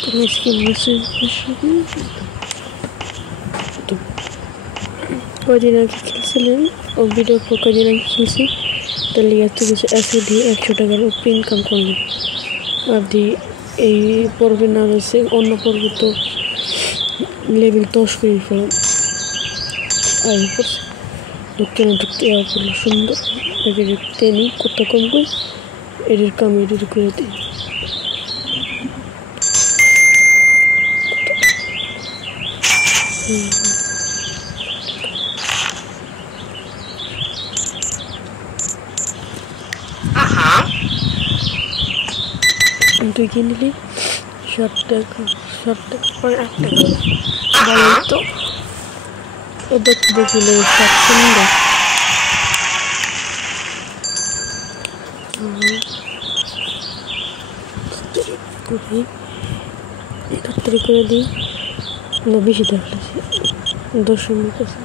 इसकी मैसेज तो कदिन आगे खेलছিলেন ও ভিডিও কদিন আগে খেলছি তাহলে এত কিছু এসে দিয়ে 100 টাকার উপরে ইনকাম করবে আপনি এই পর্বের নাম আছে অন্য পর্ব তো লেভেল 10 করে ফেলেন আই করছে ঢুকতে না ঢুকতে অপূর্ব সুন্দর একে দেখতে নি কত কম করে এডিট কাম এডিট করে দিই তুই কিনলি 60 টাকা পরে 8 টাকা ভালো তো এটা দেখিলে সব সুন্দর তাড়াতাড়ি করে দিই না বেশি থাকলে 10 মিনিট আছে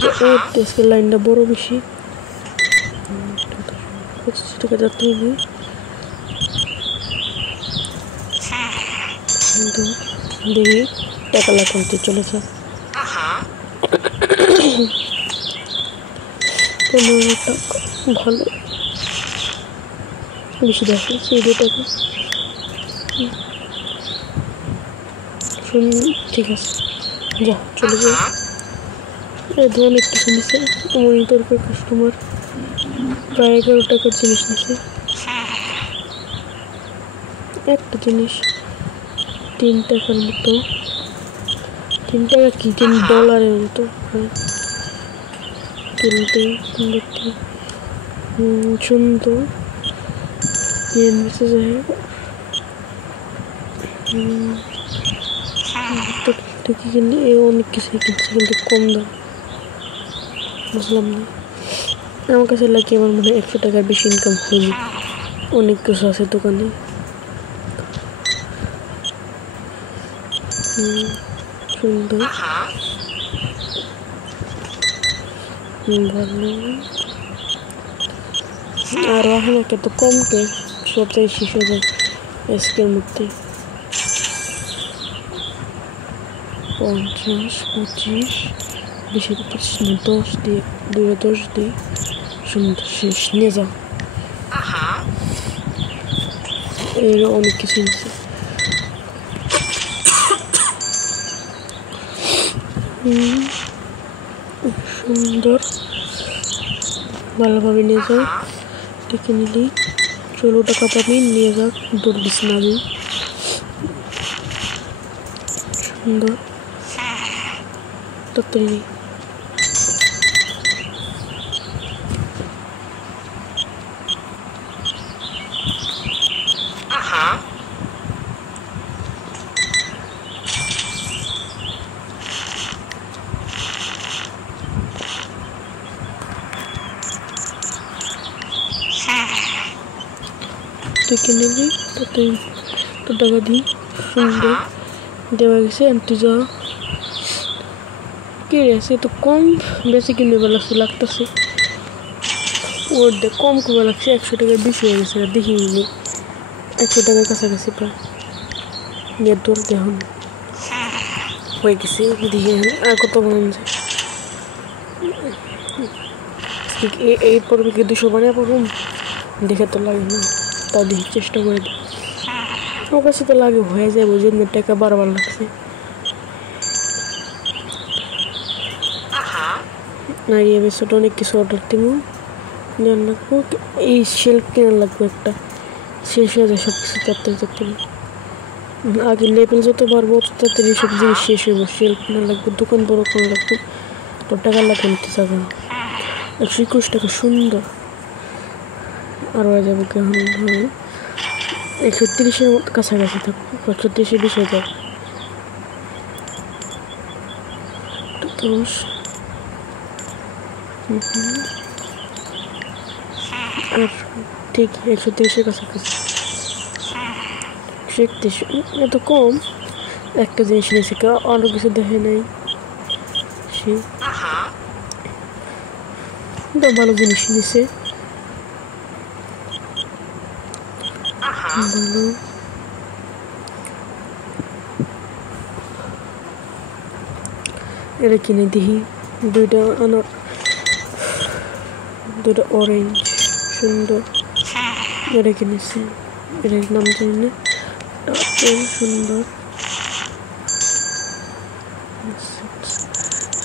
দেখি ডেস্কের লাইনটা বড় বেশি 25 টাকা যাতে দিই দেখি টাকা লাগাতে চলেছে 15 টাকা ভালো বেশি দেখি সেই 2 টাকা শুন ঠিক আছে যা চলে যাও এই ধরনের একটু শুনেছে মনিটর করে কাস্টমার প্রায় 11 টাকার জিনিস নিছে একটা জিনিস 3 টাকার মতো 3 টাকা কি $3 মতো কিনতে সুন্দর মেসেজ है তো কি কিনলি অনেক কিছু কিনছে কিন্তু কম দাম বুঝলাম না আমার কাছে লাগে আমার মনে 100 টাকার বেশি ইনকাম হয়নি অনেক কিছু আছে দোকানে সুন্দর ভালো আর আমাকে তো কম কে সবটাই শেষ হয়ে যায় আজকের মধ্যে 50 25 বেশি 10 দিয়ে 10 দিয়ে সুন্দর শেষ নিয়ে যাও এর অনেক কিছু আছে সুন্দর ভালোভাবে নিয়ে যাও দেখে নিলি 16 টাকা পাবি নিয়ে যাও দৌড় দিস না আমি সুন্দর তাড়াতাড়ি দেখে নিলি তাতে তো টাকা দিই সুন্দর দেওয়া গেছে তুই যা কে আছে তো কম বেশি কিনে লাগতেছে ওর দেখ কম কমে লাগছে 100 টাকার বেশি হয়ে গেছে দেখি 100 টাকার কাছাকাছি প্রায় নিয়ে তোর দেখুন হয়ে গেছে দেখি আর কত মন যায় এই পর্বে কি 200 বানিয়ে পাবো দেখে তো লাগে না তাও দেখি চেষ্টা করে দিই আমার কাছে তো লাগে হয়ে যায় বুঝে টাকা বারবার লাগছে আর এই এপিসোডে অনেক কিছু অর্ডার দিব নেওয়ার লাগবো এই শেল্ফ কেনার লাগবে একটা শেষ হয়ে যায় সব কিছু তাড়াতাড়ি আগে লেভেল যত পারবো তাড়াতাড়ি সব জিনিস শেষ হইব শেল্ফ কেনার লাগবে দোকান বড় করা লাগবে তো টাকা লাগবে নিতে যাবে 121 টাকা সুন্দর আর হয়ে যাবে কেমন 130-এর কাছাকাছি থাকবো 130-এর বেশি হয়ে যাবে 10 আর ঠিক 130-এর কাছাকাছি 131 এত কম একটা জিনিস নিয়েছে আরো কিছু দেখে নাই সে তো ভালো জিনিস নিয়েছে ভালো এটা কিনে দিই দুইটা আনার দুটো অরেঞ্জ সুন্দর এটা কিনেছি এটার নাম জানি না সুন্দর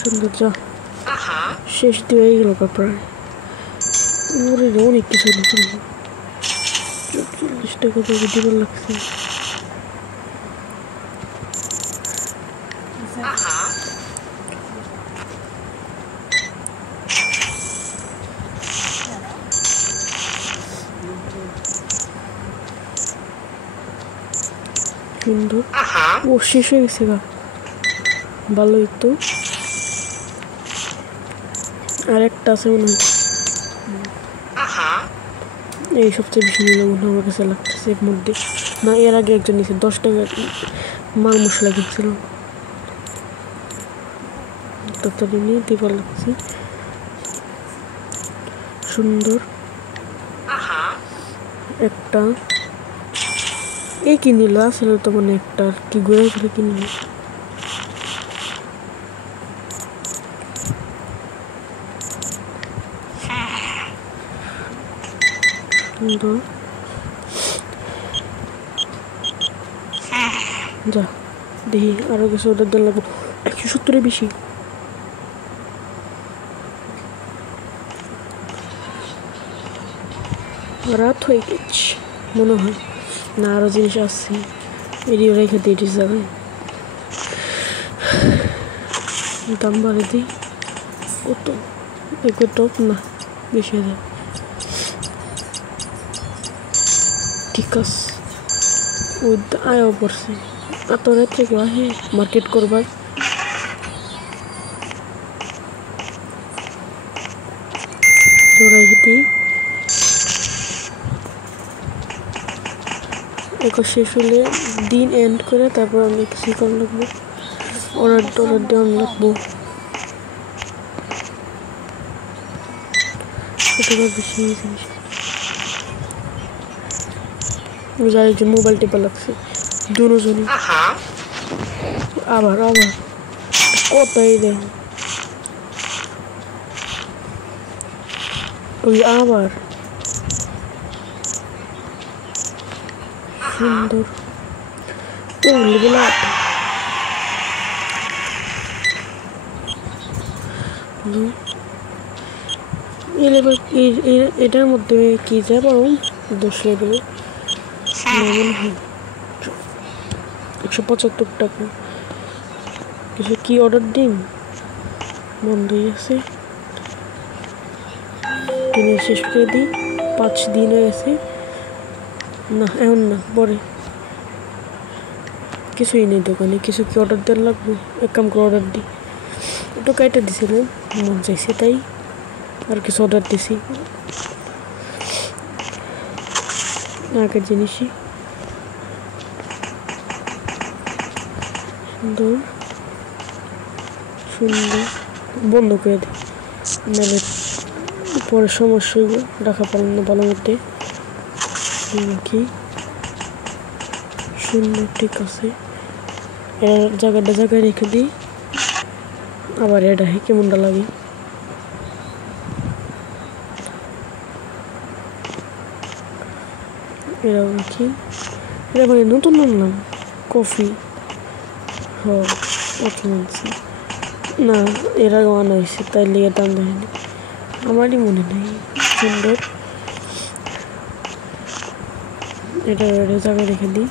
সুন্দর যা শেষ দিয়ে হয়ে গেল প্রায় অনেক কিছু 40 টাকা দিয়ে দিবার লাগছে সুন্দর ও শেষ হয়ে গেছে গা ভালোই তো আর একটা আছে মনে হয় এই সবচেয়ে বেশি নিলে মনে হয় আমার কাছে লাগতেছে এর মধ্যে না এর আগে একজন নিয়েছে 10 টাকা মাল মশলা কিনছিল তাড়াতাড়ি নিয়ে দিবার লাগছে সুন্দর একটা এই কিনিল আসলে তো মানে একটা কি ঘুরে ঘুরে কিনিল সুন্দর যা দেখি আরো কিছু অর্ডার দেওয়া লাগবো 170 বেশি রাত হয়ে গেছে মনে হয় না আরো জিনিস আসছে এরিও রেখে দিয়ে যাবে দাম বাড়ে দিই কত একটু টপ না 20,000 ঠিক আছে ওই আয়ও পড়ছে এত রাত থেকে আহে মার্কেট করবার রেখে দিই এখন শেষ হলে দিন এন্ড করে তারপর আমি কিছু করা লাগবো অর্ডার দেওয়া লাগবো বেশি জিনিস যাই যে মোবাইল টেপা লাগছে দুজনই আবার কতই দেখ ওই আবার সুন্দর এটার মধ্যে কি যাব 10 লেভেলে 175 টাকা কিছু কি অর্ডার দিন বন্ধই আছে দিনে শেষ করে দিই 5 দিন হয়ে গেছে না এখন না পরে কিছুই নেই দোকানে কিছু কি অর্ডার দেওয়ার লাগবে এক কাম করে অর্ডার দিই একটু কাইটা দিছিলাম মন চাইছে তাই আর কিছু অর্ডার দিছি আগের জিনিসই সুন্দর সুন্দর বন্ধ করে দিই নাহলে পরে সমস্যা হইব রাখা পারেন না ভালো মধ্যে কি সুন্দর ঠিক আছে এর জায়গায় রেখে দিই আবার এটা কেমনটা লাগে এরকম কি এটা মানে নতুন আনলাম কফি না এর আগে আনা হয়েছে তাই লিয়ে দাম দেয়নি আমারই মনে নেই সুন্দর এটা জায়গায় রেখে দিই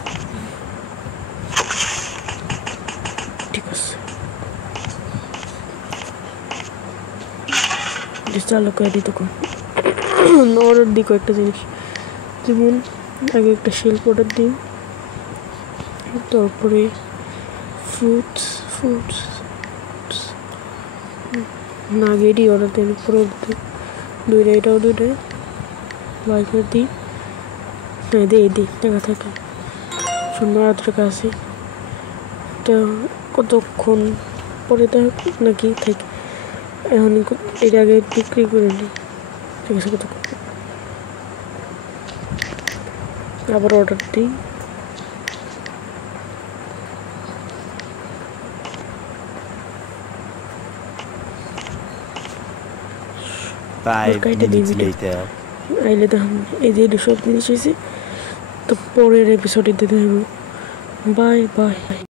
ঠিক আছে চালু করে দিই তখন অর্ডার দিই কয়েকটা জিনিস যেমন আগে একটা শেল্ফ অর্ডার দিই তারপরে ফ্রুটস না গেডি অর্ডার দিই পরে এটাও দুইটাই বাই করে দিই হ্যাঁ দিই টাকা থাকে সুন্দর এত টাকা আছে তো কতক্ষণ পরে দেখ নাকি থাকে এখন এর আগে বিক্রি করে নিই ঠিক আছে কতক্ষণ আবার অর্ডার দিই 5 minutes later. আইলে তো এই যে সব জিনিস হয়েছে তো পরের এপিসোডে দিতে হইব বাই বাই